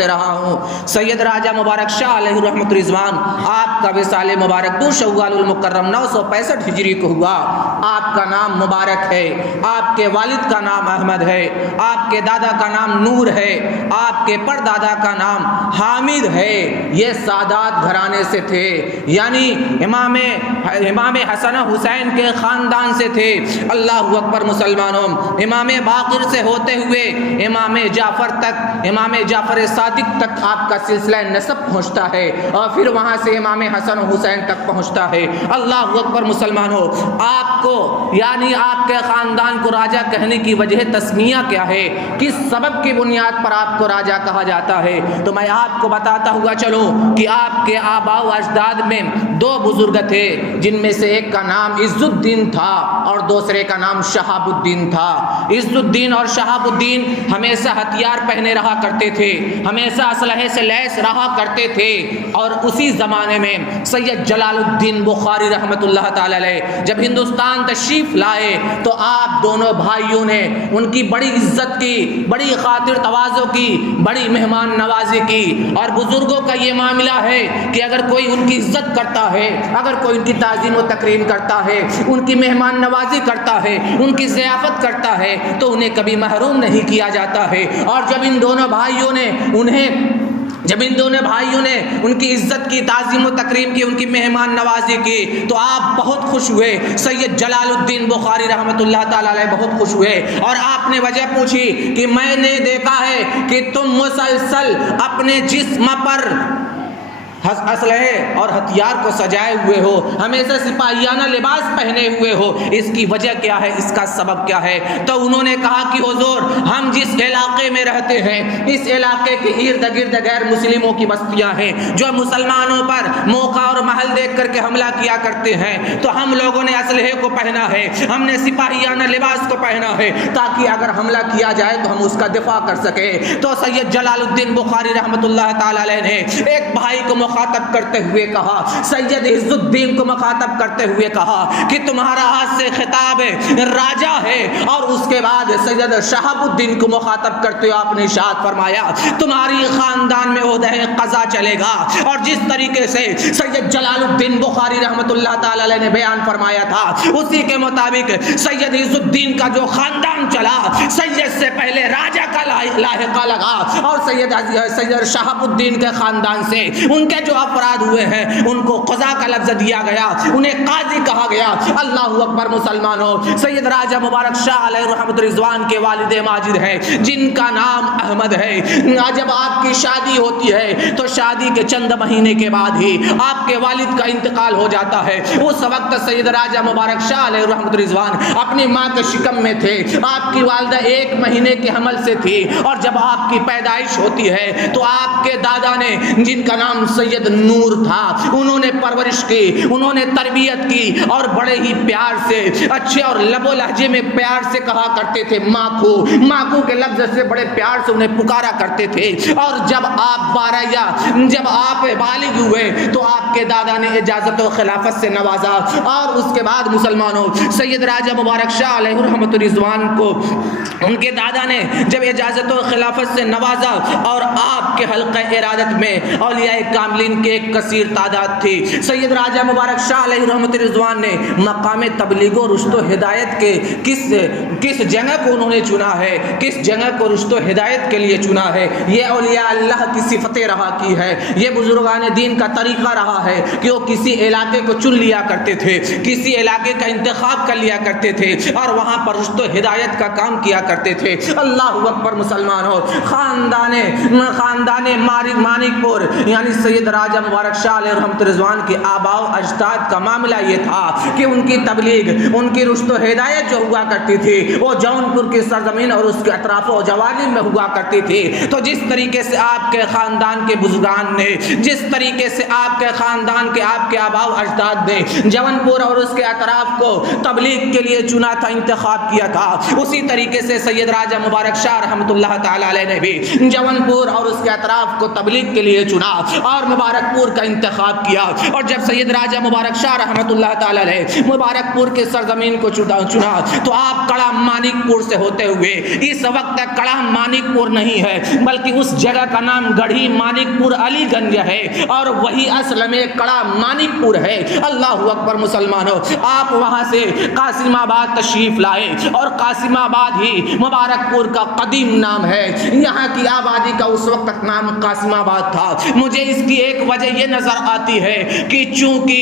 رہا ہوں سید راجہ مبارک شاہ علیہ رحمت رضوان، آپ کا وصال مبارک 2 شوال المکرم 965 ہجری کو ہوا۔ آپ کا نام مبارک ہے، آپ کے والد کا نام احمد ہے، آپ کے دادا کا نام نور ہے، آپ کے پردادا کا نام حامد ہے۔ یہ سادات گھرانے سے تھے، یعنی امام حسن حسین کے خاندان سے تھے۔ اللہ اکبر مسلمانوں، امام باقر سے ہوتے ہوئے امام جعفر تک، امام جعفر صادق تک آپ کا سلسلہ نسب پہنچتا ہے، اور پھر وہاں سے امام حسن حسین تک پہنچتا ہے۔ اللہ اکبر مسلمانوں، آپ کو یعنی آپ کے خاندان کو راجہ کہنے کی وجہ تسمیہ کیا ہے، کس سبب کی بنیاد پر آپ کو راجہ کہا جاتا ہے؟ تو میں آپ کو بتاتا ہوا چلوں کہ آپ کے آباء و اجداد میں 2 بزرگ تھے، جن میں سے ایک کا نام عز الدین تھا اور دوسرے کا نام شہاب الدین تھا۔ عز الدین اور شہاب الدین ہمیشہ ہتھیار پہنے رہا کرتے تھے، ہمیشہ اسلحے سے لیس رہا کرتے تھے، اور اسی زمانے میں سید جلال الدین بخاری رحمت اللہ تعالی علیہ جب ہندوستان تشریف لائے تو آپ دونوں بھائیوں نے ان کی بڑی عزت کی، بڑی خاطر تواضع کی، بڑی مہمان نوازی کی۔ اور بزرگوں کا یہ معاملہ ہے کہ اگر کوئی ان کی عزت کرتا ہے، اگر کوئی ان کی تعظیم و تکریم کرتا ہے، ان کی مہمان نوازی کرتا ہے، ان کی ضیافت کرتا ہے، تو انہیں کبھی محروم نہیں کیا جاتا ہے۔ اور جب ان دونوں بھائیوں نے ان کی عزت کی، تعظیم و تکریم کی، ان کی مہمان نوازی کی، تو آپ بہت خوش ہوئے۔ سید جلال الدین بخاری رحمت اللہ تعالی علیہ بہت خوش ہوئے، اور آپ نے وجہ پوچھی کہ میں نے دیکھا ہے کہ تم مسلسل اپنے جسم پر اسلحے اور ہتھیار کو سجائے ہوئے ہو، ہمیشہ سپاہیانہ لباس پہنے ہوئے ہو، اس کی وجہ کیا ہے، اس کا سبب کیا ہے؟ تو انہوں نے کہا کہ حضور، ہم جس علاقے میں رہتے ہیں، اس علاقے کے ارد گرد غیر مسلموں کی بستیاں ہیں جو مسلمانوں پر موقع اور محل دیکھ کر کے حملہ کیا کرتے ہیں، تو ہم لوگوں نے اسلحے کو پہنا ہے، ہم نے سپاہیانہ لباس کو پہنا ہے، تاکہ اگر حملہ کیا جائے تو ہم اس کا دفاع کر سکیں۔ تو سید جلال الدین بخاری رحمت اللہ تعالی علیہ نے ایک بھائی کو مخاطب کرتے ہوئے کہا، سید عز الدین کو مخاطب کرتے ہوئے کہا کہ تمہارا ہاتھ سے خطاب راجہ ہے، اور اس کے بعد سید شہاب الدین کو مخاطب کرتے ہوئے آپ نے ارشاد فرمایا، تمہاری خاندان میں عہدہ قضا چلے گا۔ اور جس طریقے سے سید جلال الدین بخاری رحمت اللہ تعالی علیہ نے بیان فرمایا تھا، اسی کے مطابق سید عز الدین کا جو خاندان چلا، سید سے پہلے راجہ کا لاحقہ لگا، اور سید شہاب الدین کے خاندان سے ان کے جو افراد ہوئے ہیں ان کو قضا کا لفظ دیا گیا، انہیں قاضی کہا گیا۔ اللہ اکبر مسلمانوں، سید راجہ مبارک شاہ علیہ رحمت رضوان کے والد ماجد ہیں جن کا نام احمد ہے۔ جب آپ کی شادی ہوتی ہے تو شادی کے چند مہینے کے بعد ہی آپ کے والد کا انتقال ہو جاتا ہے۔ اس وقت سید راجہ مبارک شاہ علیہ رحمت رضوان اپنی ماں کے شکم میں تھے، آپ کی والدہ 1 مہینے کے حمل سے تھی، اور جب آپ کی پیدائش ہوتی ہے تو آپ کے دادا نے، جن کا نام سید نور تھا، انہوں نے پرورش کی، انہوں نے تربیت کی، اور بڑے ہی پیار سے، اچھے اور لب و لہجے میں پیار سے کہا کرتے تھے ماکو، ماکو کے لفظ سے بڑے پیار سے انہیں پکارا کرتے تھے۔ اور جب آپ بالغ ہوئے تو آپ کے دادا نے اجازت و خلافت سے نوازا، اور اس کے بعد مسلمانوں، سید راجہ مبارک شاہ علیہ رحمت رضوان کو ان کے دادا نے جب اجازت و خلافت سے نوازا، اور آپ کے حلقہ ارادت میں اولیاء کاملین کے ایک کثیر تعداد تھی، سید راجہ مبارک شاہ علیہ رحمت رضوان نے مقام تبلیغ و رشد و ہدایت کے کس جگہ کو انہوں نے چنا ہے، کس جگہ کو رشد و ہدایت کے لیے چنا ہے؟ یہ اولیاء اللہ کی صفتیں رہا کی ہے، یہ بزرگان دین کا طریقہ رہا ہے کہ وہ کسی علاقے کو چن لیا کرتے تھے، کسی علاقے کا انتخاب کر لیا کرتے تھے، اور وہاں پر رشد و ہدایت کا کام کیا کرتے تھے۔ اللہ اکبر مسلمانوں، خاندان مانک پور یعنی سید راجہ مبارک شاہ علیہ رحمت رضوان کے آباء و اجداد کا معاملہ یہ تھا کہ ان کی تبلیغ، ان کی رشد و ہدایت جو ہوا کرتی تھی وہ جونپور کی سرزمین اور اس کے اطراف و جوانب میں ہوا کرتی تھی۔ تو جس طریقے سے آپ کے خاندان کے بزرگان نے، جس طریقے سے آپ کے خاندان کے آپ کے آباء و اجداد نے جونپور اور اس کے اطراف کو تبلیغ کے لیے چنا تھا، انتخاب کیا تھا، اسی طریقے سے سید راجہ مبارک شاہ رحمۃ اللہ تعالی علیہ نے بھی جون پور اور اس کے اطراف کو تبلیغ کے لیے چنا اور مبارک پور کا انتخاب کیا. اور جب سید راجہ مبارک شاہ رحمۃ اللہ تعالی علیہ مبارک پور کے سرزمین کو چنا تو آپ کڑا مانک پور سے ہوتے ہوئے, اس وقت کڑا مانک پور نہیں ہے بلکہ اس جگہ کا نام گڑھی مانک پور علی گنج ہے, اور وہی اصل میں کڑا مانک پور ہے. اللہ اکبر مسلمانوں, آپ وہاں سے قاسم آباد تشریف لائے اور قاسم آباد ہی مبارک پور کا قدیم نام ہے. یہاں کی آبادی کا اس وقت نام قاسم آباد تھا. مجھے اس کی ایک وجہ یہ نظر آتی ہے کہ چونکہ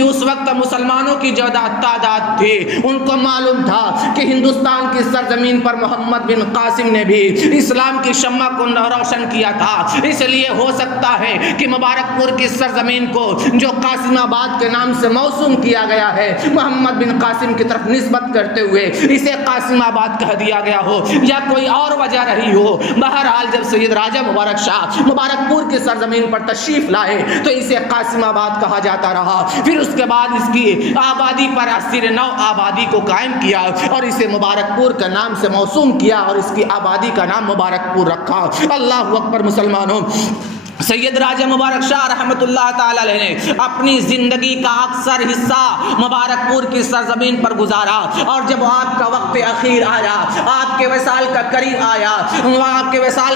اس وقت مسلمانوں کی جو تعداد تھی ان کو معلوم تھا کہ ہندوستان کی سرزمین پر محمد بن قاسم نے بھی اسلام کی شمع کو روشن کیا تھا, اس لیے ہو سکتا ہے کہ مبارک پور کی سرزمین کو جو قاسم آباد کے نام سے موسوم کیا گیا ہے محمد بن قاسم کی طرف نسبت کرتے ہوئے اسے قاسم آباد کہہ دیا گیا ہو یا کوئی اور وجہ رہی ہو. بہرحال جب سید راجہ مبارک شاہ مبارک پور کی سرزمین پر تشریف لائے تو اسے قاسم آباد کہا جاتا رہا. پھر اس کے بعد اس کی آبادی پر اثر نو آبادی کو قائم کیا اور اسے مبارک پور کے نام سے موسوم کیا اور اس کی آبادی کا نام مبارک پور رکھا. اللہ اکبر مسلمانوں, سید راجہ مبارک شاہ رحمۃ اللہ تعالی علیہ نے اپنی زندگی کا اکثر حصہ مبارک پور کی سرزمین پر گزارا, اور جب آپ کا وقت اخیر آیا, آپ کے وصال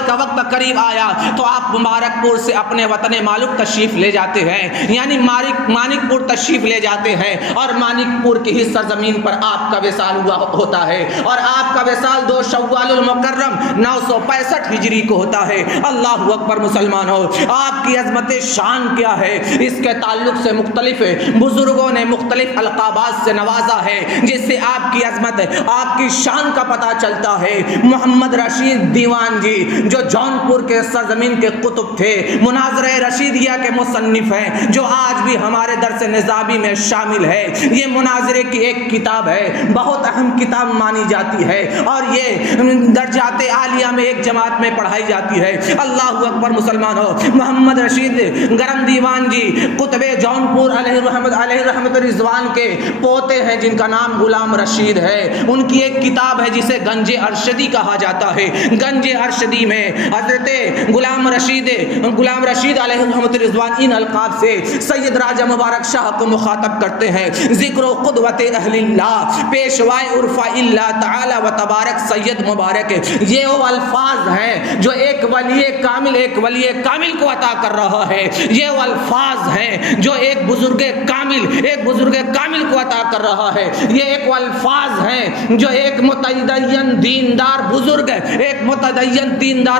کا وقت قریب آیا تو آپ مبارک پور سے اپنے وطن مالک تشریف لے جاتے ہیں, یعنی مانک پور تشریف لے جاتے ہیں, اور مانک پور کی ہی سرزمین پر آپ کا وصال ہوا ہوتا ہے, اور آپ کا وصال 2 شوال المکرم 965 ہجری کو ہوتا ہے. اللہ اکبر مسلمانوں, آپ کی عظمت شان کیا ہے اس کے تعلق سے مختلف بزرگوں نے مختلف القابات سے نوازا ہے جس سے آپ کی عظمت آپ کی شان کا پتہ چلتا ہے. محمد رشید دیوان جی جو جونپور کے سرزمین کے قطب تھے, مناظرہ رشیدیہ کے مصنف ہیں جو آج بھی ہمارے درس نظامی میں شامل ہے. یہ مناظرے کی ایک کتاب ہے, بہت اہم کتاب مانی جاتی ہے, اور یہ درجات عالیہ میں ایک جماعت میں پڑھائی جاتی ہے. اللہ اکبر مسلمانوں, محمد رشید گرم دیوان جی قطب جونپور علیہ رحمت رضوان کے پوتے ہیں جن کا نام غلام رشید ہے. ان کی ایک کتاب ہے جسے گنج ارشدی کہا جاتا ہے. گنج ارشدی میں حضرت غلام رشید علیہ رحمت رضوان ان القاب سے سید راجہ مبارک شاہ کو مخاطب کرتے ہیں. ذکر و قدوت اہل اللہ, پیشوائے عرف اللہ تعالی و تبارک سید مبارک, یہ وہ الفاظ ہیں جو ایک ولی کامل کو عطا کر رہا ہے. یہ وہ الفاظ ہیں جو ایک بزرگ کامل کو عطا کر رہا ہے. یہ ایک وہ الفاظ ہیں جو ایک متدین دیندار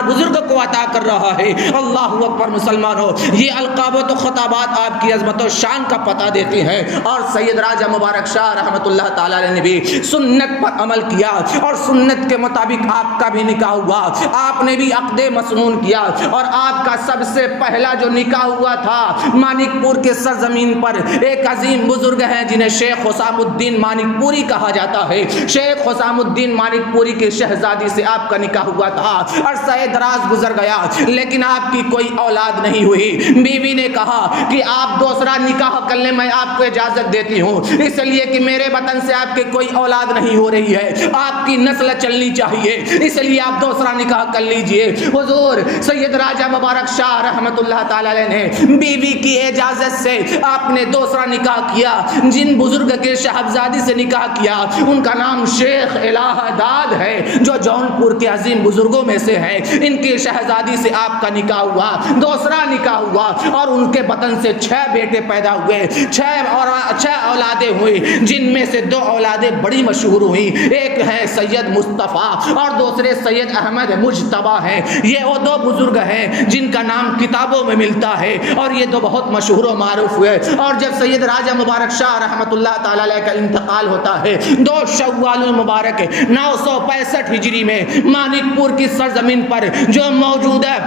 بزرگ کو عطا کر رہا ہے. اللہ اکبر مسلمانوں, یہ القاب و خطابات آپ کی عظمت و شان کا پتہ دیتے ہیں. اور سید راجہ مبارک شاہ رحمۃ اللہ تعالی علیہ نے بھی سنت پر عمل کیا اور سنت کے مطابق آپ کا بھی نکاح ہوا. آپ نے بھی عقد مسنون کیا, اور آپ کا سب سے پہلا جو نکاح ہوا تھا مانک پور کے سرزمین پر ایک عظیم بزرگ ہیں جنہیں شیخ حسام الدین مانک پوری کہا جاتا ہے. شیخ حسام الدین مانک پوری کی شہزادی سے آپ کا نکاح ہوا تھا. عرصہ دراز گزر گیا لیکن آپ کی کوئی اولاد نہیں ہوئی. بیوی نے کہا کہ آپ دوسرا نکاح کر لیں, میں آپ کو اجازت دیتی ہوں, اس لیے کہ میرے وطن سے آپ کی کوئی اولاد نہیں ہو رہی ہے, آپ کی نسل چلنی چاہیے, اس لیے آپ دوسرا نکاح کر لیجئے. حضور سید راجہ مبارک شاہ رحمت اللہ تعالی علیہ نے بیوی کی اجازت سے آپ نے دوسرا نکاح کیا. جن بزرگ کے شہزادی سے نکاح کیا ان کا نام شیخ الہ داد ہے جو جونپور کے عظیم بزرگوں میں سے ہیں. ان کی شہزادی سے آپ کا نکاح ہوا, دوسرا نکاح ہوا, اور ان کے بطن سے 6 بیٹے پیدا ہوئے, 6 اولادیں ہوئی, جن میں سے 2 اولادیں بڑی مشہور ہوئی. ایک ہے سید مصطفیٰ اور دوسرے سید احمد مجتبیٰ ہیں. یہ وہ 2 بزرگ ہیں جن کا نام کتابوں میں ملتا ہے, اور یہ 2 بہت مشہور و معروف ہوئے. اور جب سید راجہ مبارک شاہ رحمت اللہ تعالی علیہ کا انتقال ہوتا ہے 2 شوال المبارک 965 ہجری میں مانک پور کی سرزمین پر جو موجود ہے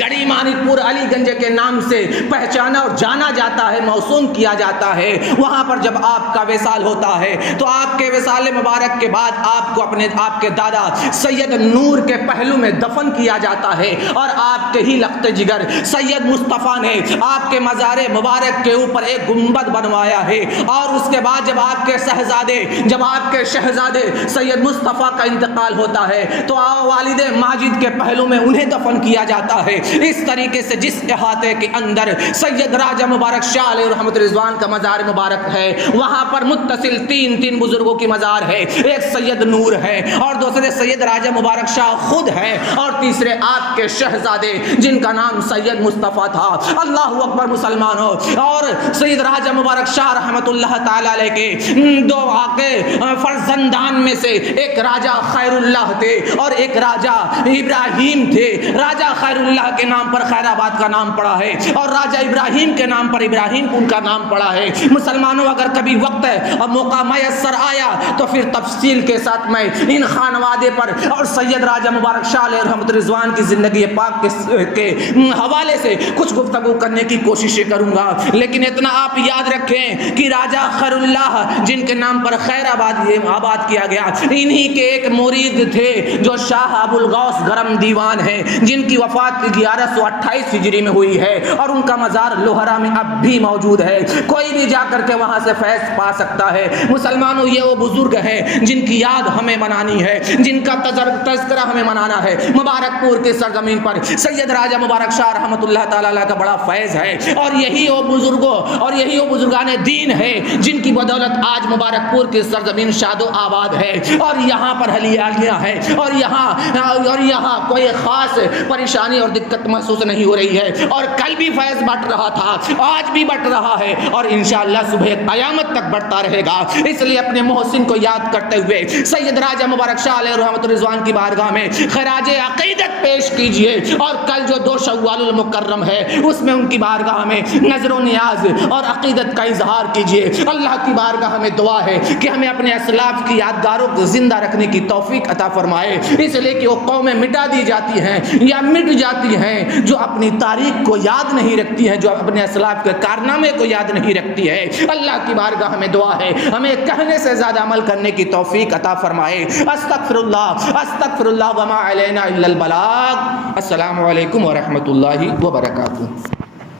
گڑھی مانک پور علی گنج کے نام سے پہچانا اور جانا جاتا ہے، موسوم کیا جاتا ہے۔ وہاں پر جب آپ کا وصال ہوتا ہے تو آپ کے وصال مبارک کے بعد آپ کو آپ کے دادا سید نور کے پہلو میں دفن کیا جاتا ہے، اور آپ کے ہی لخت جگر سید مصطفیٰ نے آپ کے مزار مبارک کے اوپر ایک گنبد بنوایا ہے۔ اور اس کے بعد جب آپ کے شہزادے سید مصطفیٰ کا انتقال ہوتا ہے تو والد ماجد کے پہلو میں انہیں دفن کیا جاتا ہے۔ اس طریقے سے جس احاطے کے اندر سید راجہ مبارک شاہ علیہ رحمت رضوان کا مزار مبارک ہے، وہاں پر متصل تین بزرگوں کی مزار ہے۔ ایک سید نور ہے، اور دوسرے سید راجہ مبارک شاہ خود ہے، اور تیسرے آپ کے شہزادے جن کا نام سید مصطفیٰ تھا۔ اللہ اکبر مسلمانوں، اور سید راجہ مبارک شاہ رحمت اللہ تعالی علیہ کے دو فرزندان میں سے ایک راجہ خیر اللہ تھے اور ایک راجہ ابراہیم تھے۔ راجہ خیر اللہ کے نام پر خیر آباد کا نام پڑا ہے، اور راجہ ابراہیم کے نام پر ابراہیم پور کا نام پڑا ہے۔ مسلمانوں، اگر کبھی وقت اور موقع میسر آیا تو پھر تفصیل کے ساتھ میں ان خانوادے پر اور سید راجہ مبارک شاہ علیہ رحمت رضوان کی زندگی پاک کے حوالے سے کچھ گفتگو کرنے کی کوشش کروں گا، لیکن اتنا آپ یاد رکھیں کہ راجہ خیر اللہ جن کے نام پر خیر آباد کیا گیا، انہی کے ایک مرید تھے جو شاہ ابو الغوث گرم دیوان ہے، جن کی وفات 1128 ہجری میں ہوئی ہے، اور ان کا مزار لوہرا میں اب بھی موجود ہے۔ کوئی بھی جا کر کے وہاں سے فیض پا سکتا ہے۔ مسلمانوں، یہ وہ بزرگ ہیں جن کی یاد ہمیں منانی ہے، جن کا تذکرہ ہمیں منانا ہے۔ مبارک پور کی سرزمین پر سید راجہ مبارک شاہ رحمت اللہ تعالی کا بڑا فیض ہے، اور یہی وہ بزرگوں اور یہی وہ بزرگان دین ہے جن کی بدولت آج مبارک پور کی سرزمین شاد و آباد ہے، اور یہاں پر ہریالیاں ہیں، اور یہاں کوئی خاص پریشانی اور دقت محسوس نہیں ہو رہی ہے، اور کل بھی فیض بٹ رہا تھا، آج بھی بٹ رہا ہے، اور انشاءاللہ صبح قیامت تک بڑھتا رہے گا۔ اس لیے اپنے محسن کو یاد کرتے ہوئے سید راجہ مبارک شاہ علیہ رحمت رضوان کی بارگاہ میں خراج عقیدت پیش کیجئے، اور کل جو 2 شوال المکرم ہے اس میں ان کی بارگاہ میں نظر و نیاز اور عقیدت کا اظہار کیجئے۔ اللہ کی بارگاہ میں دعا ہے کہ ہمیں اپنے اسلاف کی یادگاروں کو زندہ رکھنے کی توفیق عطا فرمائے، اس لیے کہ وہ قومیں مٹا دی جاتی ہیں یا مٹ جاتی ہیں جو اپنی تاریخ کو یاد نہیں رکھتی ہیں، جو اپنے اسلاف کے کارنامے کو یاد نہیں رکھتی ہے۔ اللہ کی بارگاہ میں دعا ہے ہمیں کہنے سے زیادہ عمل کرنے کی توفیق عطا فرمائے۔ استغفر اللہ وما علینا الا البلاغ۔ السلام علیکم ورحمۃ اللہ وبرکاتہ۔